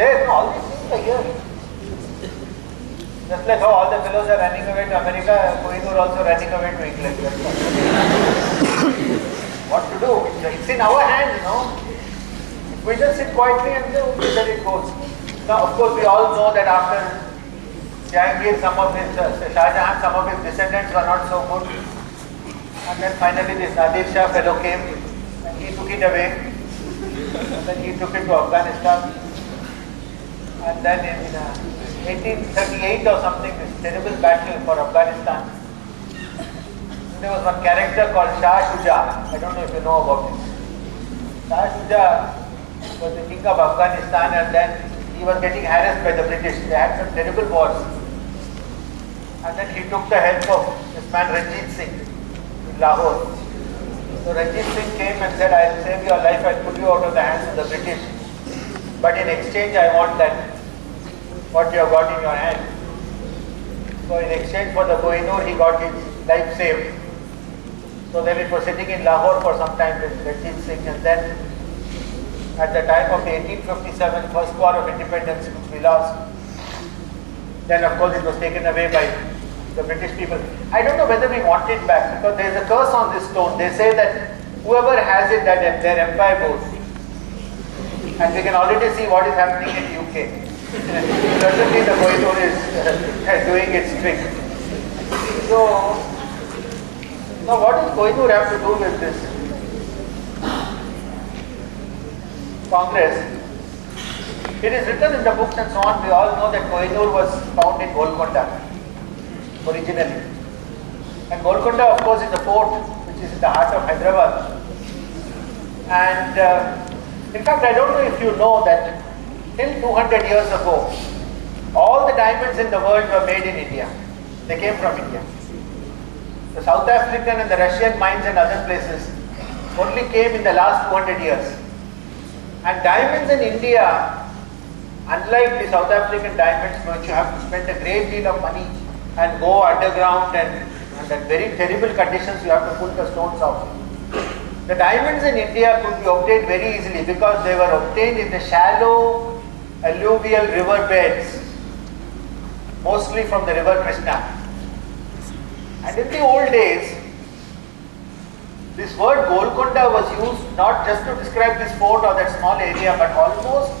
there, no, all these things are here. Just like how all the fellows are running away to America, Kohinoor also running away to England. What to do? It's in our hands, you know. If we just sit quietly and let it goes. Now, of course, we all know that after Jahangir, some of his, Shah Jahan, some of his descendants were not so good. And then finally this Nadir Shah fellow came and he took it away. And then he took it to Afghanistan. And then in 1838 or something, this terrible battle for Afghanistan. There was one character called Shah Shuja. I don't know if you know about him. Shah Shuja was the king of Afghanistan, and then he was getting harassed by the British. They had some terrible wars. And then he took the help of this man Ranjit Singh in Lahore. So Ranjit Singh came and said, I'll save your life, I'll put you out of the hands of the British. But in exchange, I want that, what you have got in your hand. So in exchange for the Kohinoor, he got his life saved. So then it was sitting in Lahore for some time with Ranjit Singh, and then at the time of the 1857 first war of independence, which we lost, then of course it was taken away by the British people. I don't know whether we want it back, because there is a curse on this stone. They say that whoever has it, that their empire goes. And we can already see what is happening in UK. Certainly the Kohinoor is doing its trick. So, now what does Kohinoor have to do with this Congress? It is written in the books and so on. We all know that Kohinoor was found in Golconda originally. And Golconda, of course, is a fort which is in the heart of Hyderabad. And in fact, I don't know if you know that till 200 years ago, all the diamonds in the world were made in India. They came from India. The South African and the Russian mines and other places only came in the last 200 years. And diamonds in India, unlike the South African diamonds, which you have to spend a great deal of money and go underground and under very terrible conditions, you have to pull the stones out. The diamonds in India could be obtained very easily because they were obtained in the shallow alluvial river beds, mostly from the river Krishna. And in the old days, this word Golconda was used not just to describe this fort or that small area, but almost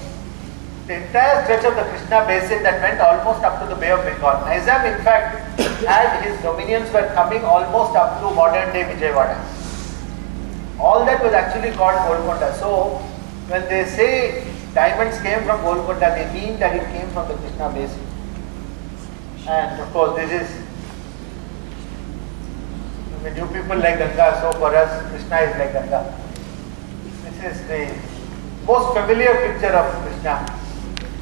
the entire stretch of the Krishna basin that went almost up to the Bay of Bengal. Nizam, in fact, had his dominions were coming almost up to modern day Vijayawada. All that was actually called Golconda. So, when they say diamonds came from Golconda, they mean that it came from the Krishna basin. And of course, this is, when you people like Ganga, so for us, Krishna is like Ganga. This is the most familiar picture of Krishna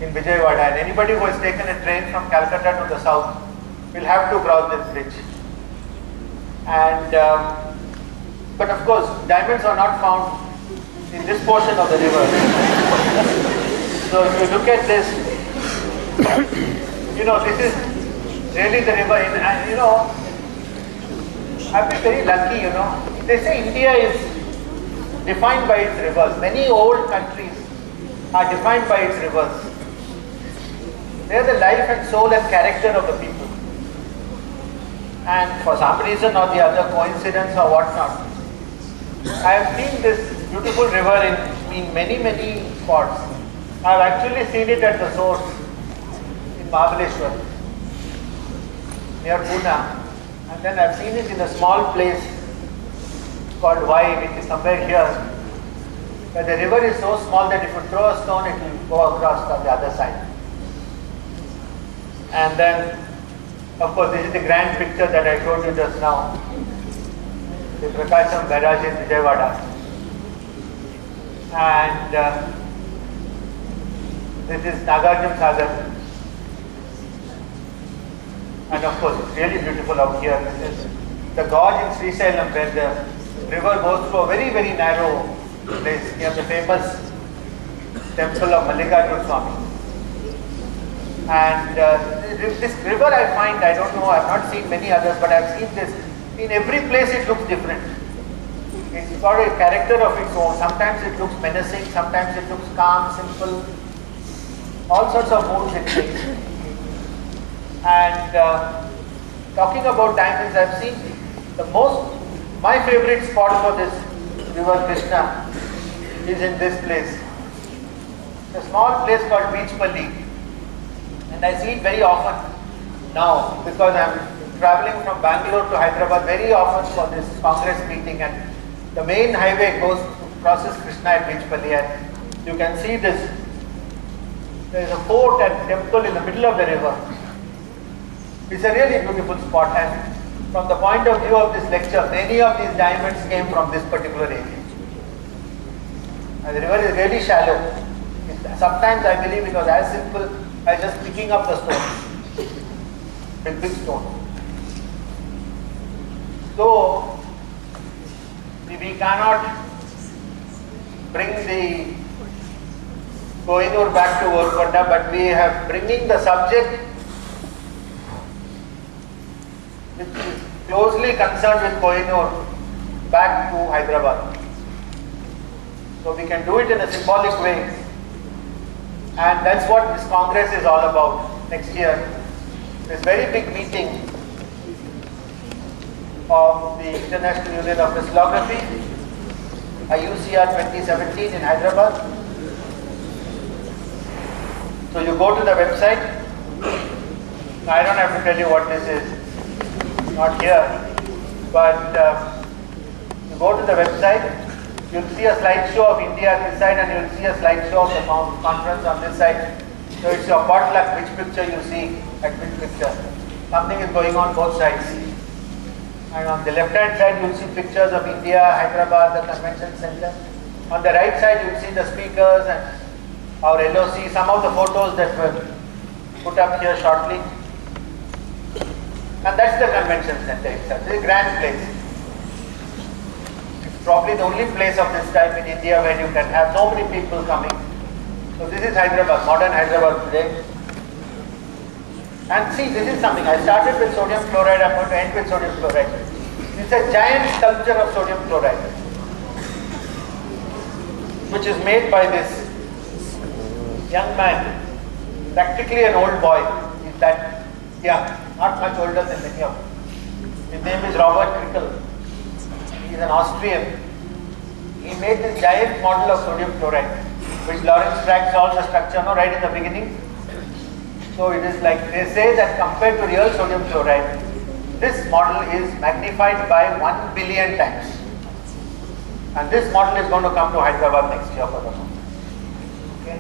in Vijayawada. And anybody who has taken a train from Calcutta to the south will have to cross this bridge. And but of course, diamonds are not found in this portion of the river. So if you look at this, you know, this is really the river. And you know, I've been very lucky, you know. They say India is defined by its rivers. Many old countries are defined by its rivers. They are the life and soul and character of the people. And for some reason or the other, coincidence or whatnot, I have seen this beautiful river in many spots. I have actually seen it at the source in Mahabaleshwar, near Pune. And then I have seen it in a small place called Vai, which is somewhere here. But the river is so small that if you throw a stone, it will go across on the other side. And then, of course, this is the grand picture that I showed you just now. The Prakasham Barrage in Vijayawada. And this is Nagarjuna Sagar. And of course, it's really beautiful out here. This is the gorge in Srisailam, where the river goes through a very narrow place near the famous temple of Mallikarjuna Swami. And this river I find, I don't know, I have not seen many others, but I have seen this. In every place it looks different. It's got a character of its own. Sometimes it looks menacing, sometimes it looks calm, simple. all sorts of moods it takes. And talking about diamonds, I've seen my favorite spot for this river Krishna is in this place. It's a small place called Beachpalli, and I see it very often now because I'm traveling from Bangalore to Hyderabad very often for this Congress meeting, and the main highway crosses Krishna at Beachpalli, and you can see this. There is a fort and temple in the middle of the river. It's a really beautiful spot, and from the point of view of this lecture, many of these diamonds came from this particular area. And the river is really shallow. Sometimes I believe it was as simple as just picking up the stones, big stones. So we cannot bring the Kohinoor back to Golconda, but we have bringing the subject which is closely concerned with Kohinoor back to Hyderabad. So we can do it in a symbolic way, and that's what this Congress is all about next year. This very big meeting of the International Union of Crystallography, IUCR 2017 in Hyderabad. So you go to the website. I don't have to tell you what this is, not here, but you go to the website, you'll see a slideshow of India at this side, and you'll see a slideshow of the conference on this side. So it's your potluck, which picture you see at which picture. Something is going on both sides. And on the left hand side, you'll see pictures of India, Hyderabad, the convention center. On the right side, you'll see the speakers and our LOC, some of the photos that were put up here shortly. And that's the convention center itself. It's a grand place. It's probably the only place of this type in India where you can have so many people coming. So this is Hyderabad, modern Hyderabad today. And see, this is something. I started with sodium chloride, I'm going to end with sodium chloride. It's a giant sculpture of sodium chloride, which is made by this young man, practically an old boy. He's that young, not much older than many of them. His name is Robert Krickel. He's an Austrian. He made this giant model of sodium chloride, which Lawrence tracks all the structure, no, right in the beginning. So it is like they say that compared to real sodium chloride, this model is magnified by 1 billion times. And this model is going to come to Hyderabad next year for the moment. Okay?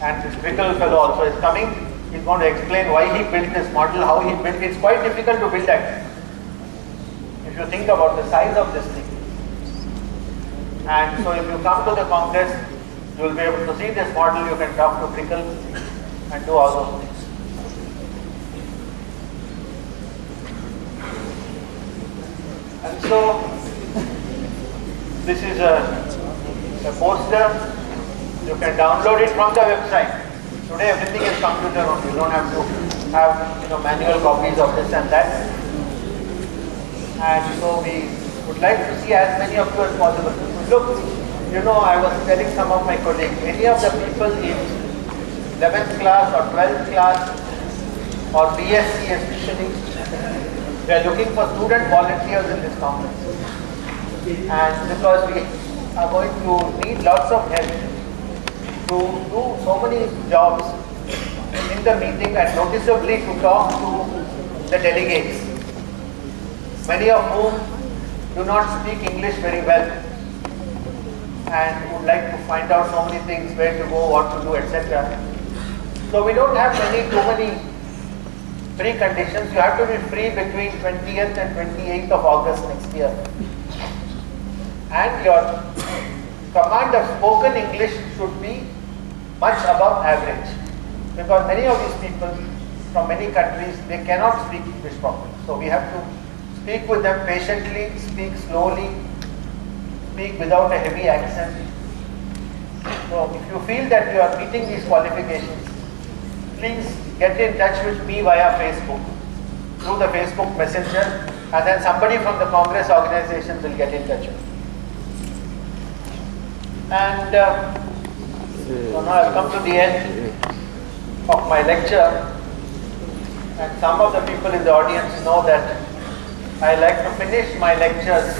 And this Krickel fellow also is coming. He's going to explain why he built this model, how he built it. It's quite difficult to build that. If you think about the size of this thing. And so if you come to the Congress, you will be able to see this model. You can talk to Krickel and do all those things. And so this is a poster. You can download it from the website. Today everything is computer only. You don't have to have manual copies of this and that. And so we would like to see as many of you as possible. Look, I was telling some of my colleagues, any of the people in 11th class or 12th class or BSc especially, we are looking for student volunteers in this conference. And because we are going to need lots of help to do so many jobs in the meeting and noticeably to talk to the delegates, many of whom do not speak English very well and would like to find out so many things, where to go, what to do, etc. So we don't have too many preconditions. You have to be free between 20th and 28th of August next year. And your command of spoken English should be much above average. Because many of these people from many countries, they cannot speak English properly. So we have to speak with them patiently, speak slowly, speak without a heavy accent. So if you feel that you are meeting these qualifications, please get in touch with me via Facebook, through the Facebook Messenger, and then somebody from the Congress organization will get in touch with you. And So now I've come to the end of my lecture, and some of the people in the audience know that I like to finish my lectures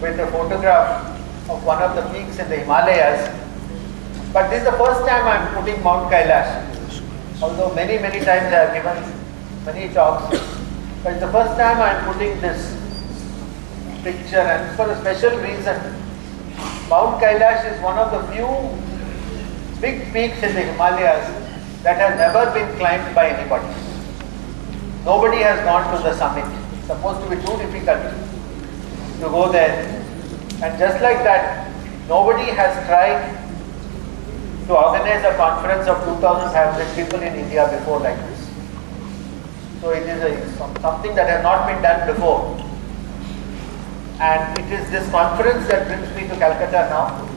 with a photograph of one of the peaks in the Himalayas. But this is the first time I am putting Mount Kailash. Although many times I have given many talks, but it's the first time I am putting this picture, and for a special reason. Mount Kailash is one of the few big peaks in the Himalayas that has never been climbed by anybody. Nobody has gone to the summit. It's supposed to be too difficult to go there. And just like that, nobody has tried to organize a conference of 2,500 people in India before like this. So it is something that has not been done before. And it is this conference that brings me to Calcutta now.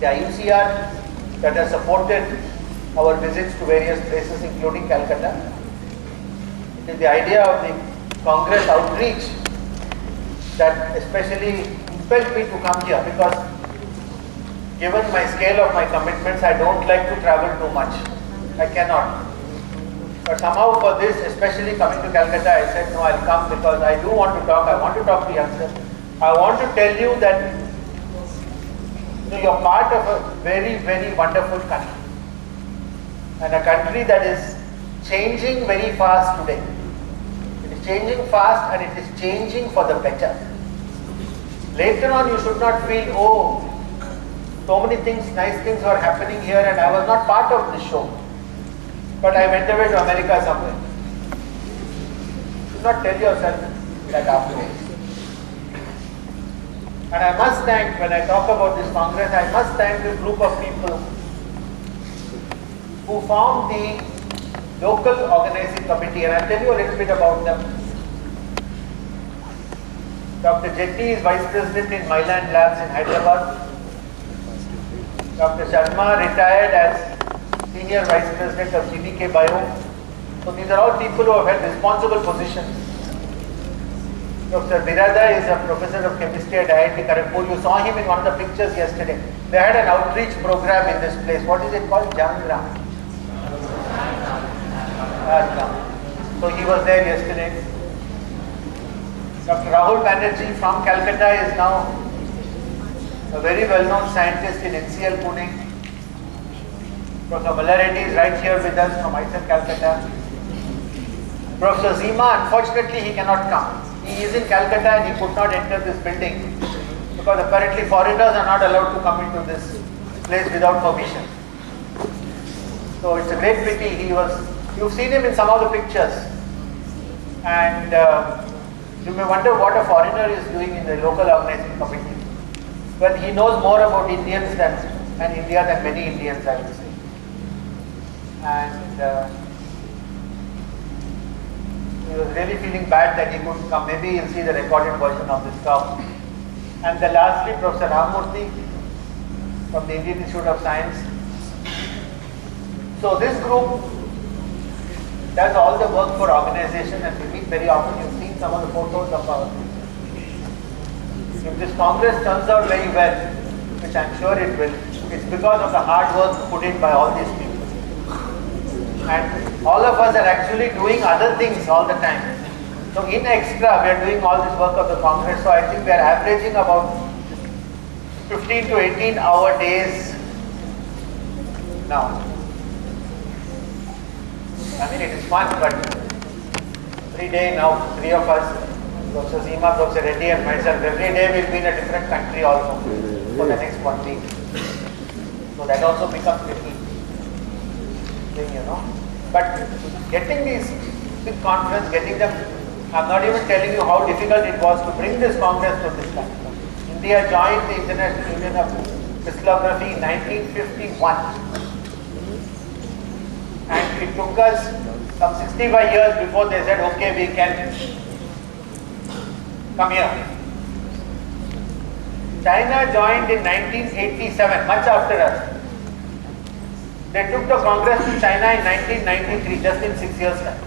The IUCR that has supported our visits to various places including Calcutta. It is the idea of the Congress outreach that especially impelled me to come here, because given my scale of my commitments, I don't like to travel too much. I cannot. But somehow for this, especially coming to Calcutta, I said, no, I'll come because I do want to talk. I want to talk to youngsters. I want to tell you that you're part of a very wonderful country. And a country that is changing very fast today. It is changing fast, and it is changing for the better. Later on, you should not feel, oh, so many things, nice things are happening here and I was not part of this show. But I went away to America somewhere. Do not tell yourself that afterwards. And I must thank, when I talk about this Congress, I must thank this group of people who formed the local organizing committee, and I'll tell you a little bit about them. Dr. Jetty is Vice President in Myland Labs in Hyderabad. Dr. Sharma retired as Senior Vice President of GBK Bio. So these are all people who have had responsible positions. Dr. Birada is a Professor of Chemistry at IIT Kharagpur. You saw him in one of the pictures yesterday. They had an outreach program in this place. What is it called? Jangram. So he was there yesterday. Dr. Rahul Banerjee from Calcutta is now a very well-known scientist in NCL Pune. Professor Malareddy is right here with us from IISER Calcutta. Professor Zima, unfortunately he cannot come. He is in Calcutta and he could not enter this building because apparently foreigners are not allowed to come into this place without permission. So it's a great pity. You've seen him in some of the pictures, and you may wonder what a foreigner is doing in the local organizing committee. Well, he knows more about Indians and India than many Indians, I would say. And he was really feeling bad that he couldn't come. Maybe you'll see the recorded version of this talk. And then lastly, Professor Ramurthy from the Indian Institute of Science. So this group does all the work for organization, and we meet very often. You've seen some of the photos of our. If this Congress turns out very well, which I'm sure it will, it's because of the hard work put in by all these people. And all of us are actually doing other things all the time. So in extra, we are doing all this work of the Congress. So I think we are averaging about 15 to 18 hour days now. I mean, it is fun, but every day now, three of us, Professor Zima, Professor Reddy and myself, every day we'll be in a different country also for the next 1 week. So that also becomes little thing, you know. But getting these big conference, getting them, I'm not even telling you how difficult it was to bring this Congress to this country. India joined the International Union of Crystallography in 1951. And it took us some 65 years before they said, okay, we can come here. China joined in 1987, much after us. They took the Congress to China in 1993, just in 6 years' time.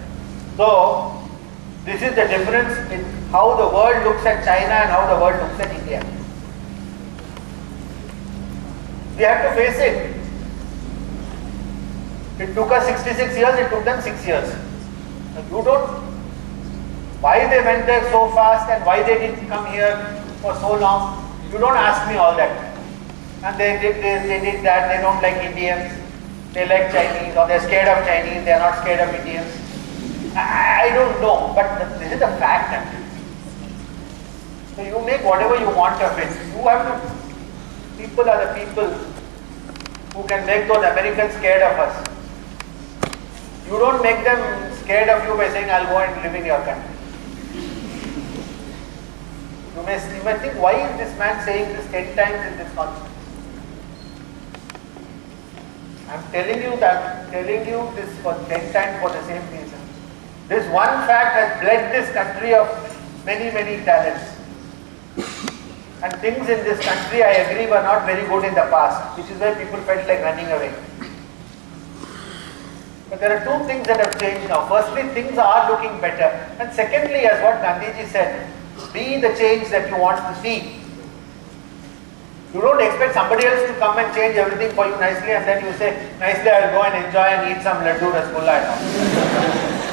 So, this is the difference in how the world looks at China and how the world looks at India. We have to face it. It took us 66 years, it took them 6 years. You don't, why they went there so fast and why they didn't come here for so long, you don't ask me all that. And they did this, they did that, they don't like Indians, they like Chinese, or they're scared of Chinese, they're not scared of Indians. I don't know, but this is a fact actually. So you make whatever you want of it. You have to, people are the people who can make those Americans scared of us. You don't make them scared of you by saying, I'll go and live in your country. You may think, why is this man saying this 10 times in this conference? I'm telling you this for 10 times for the same reason. This one fact has bled this country of many, many talents. And things in this country, I agree, were not very good in the past, which is why people felt like running away. But there are two things that have changed now. Firstly, things are looking better. And secondly, as what Gandhiji said, be the change that you want to see. You don't expect somebody else to come and change everything for you nicely and then you say, nicely I'll go and enjoy and eat some laddu rasgulla and all.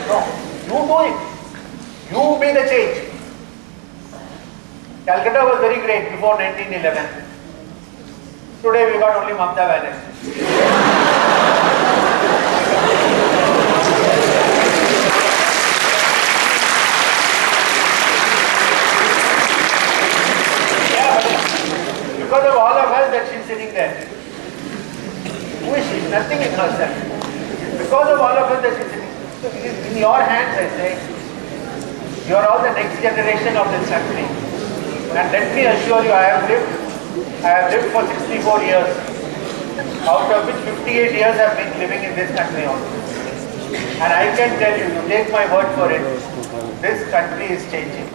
No, you do it. You be the change. Calcutta was very great before 1911. Today we got only Mamta Banerjee. Because of all of us that she's sitting there. Who is she? Nothing in herself. Because of all of us that she's sitting. So it is in your hands, I say. You are all the next generation of this country. And let me assure you, I have lived for 64 years. Out of which 58 years I have been living in this country only. And I can tell you, you take my word for it, this country is changing.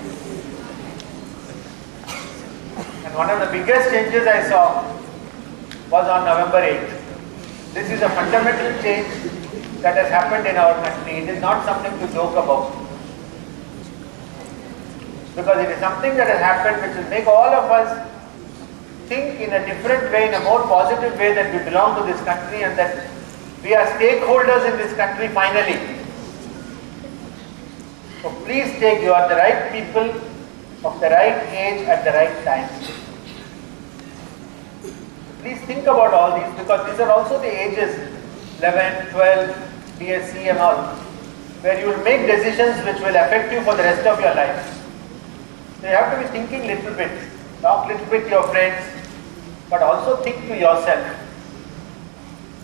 One of the biggest changes I saw was on November 8th. This is a fundamental change that has happened in our country. It is not something to joke about. Because it is something that has happened which will make all of us think in a different way, in a more positive way, that we belong to this country and that we are stakeholders in this country finally. So please you are the right people of the right age at the right time. Please think about all these because these are also the ages 11, 12, BSc and all where you will make decisions which will affect you for the rest of your life. So you have to be thinking little bit, talk little bit to your friends but also think to yourself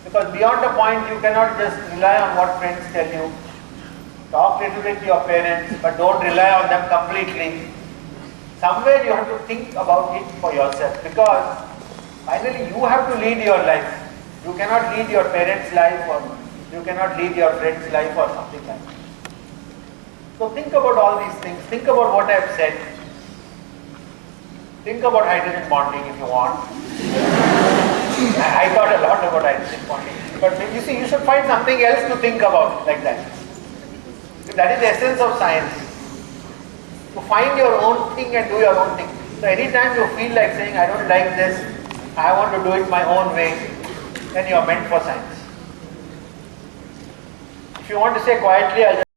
because beyond a point you cannot just rely on what friends tell you. Talk little bit to your parents but don't rely on them completely. Somewhere you have to think about it for yourself because finally you have to lead your life. You cannot lead your parents' life or you cannot lead your friend's life or something like that. So think about all these things. Think about what I have said. Think about hydrogen bonding if you want. I thought a lot about hydrogen bonding. But you see, you should find something else to think about like that. That is the essence of science. To find your own thing and do your own thing. So anytime you feel like saying, I don't like this, I want to do it my own way, then you are meant for science. If you want to say quietly, I'll just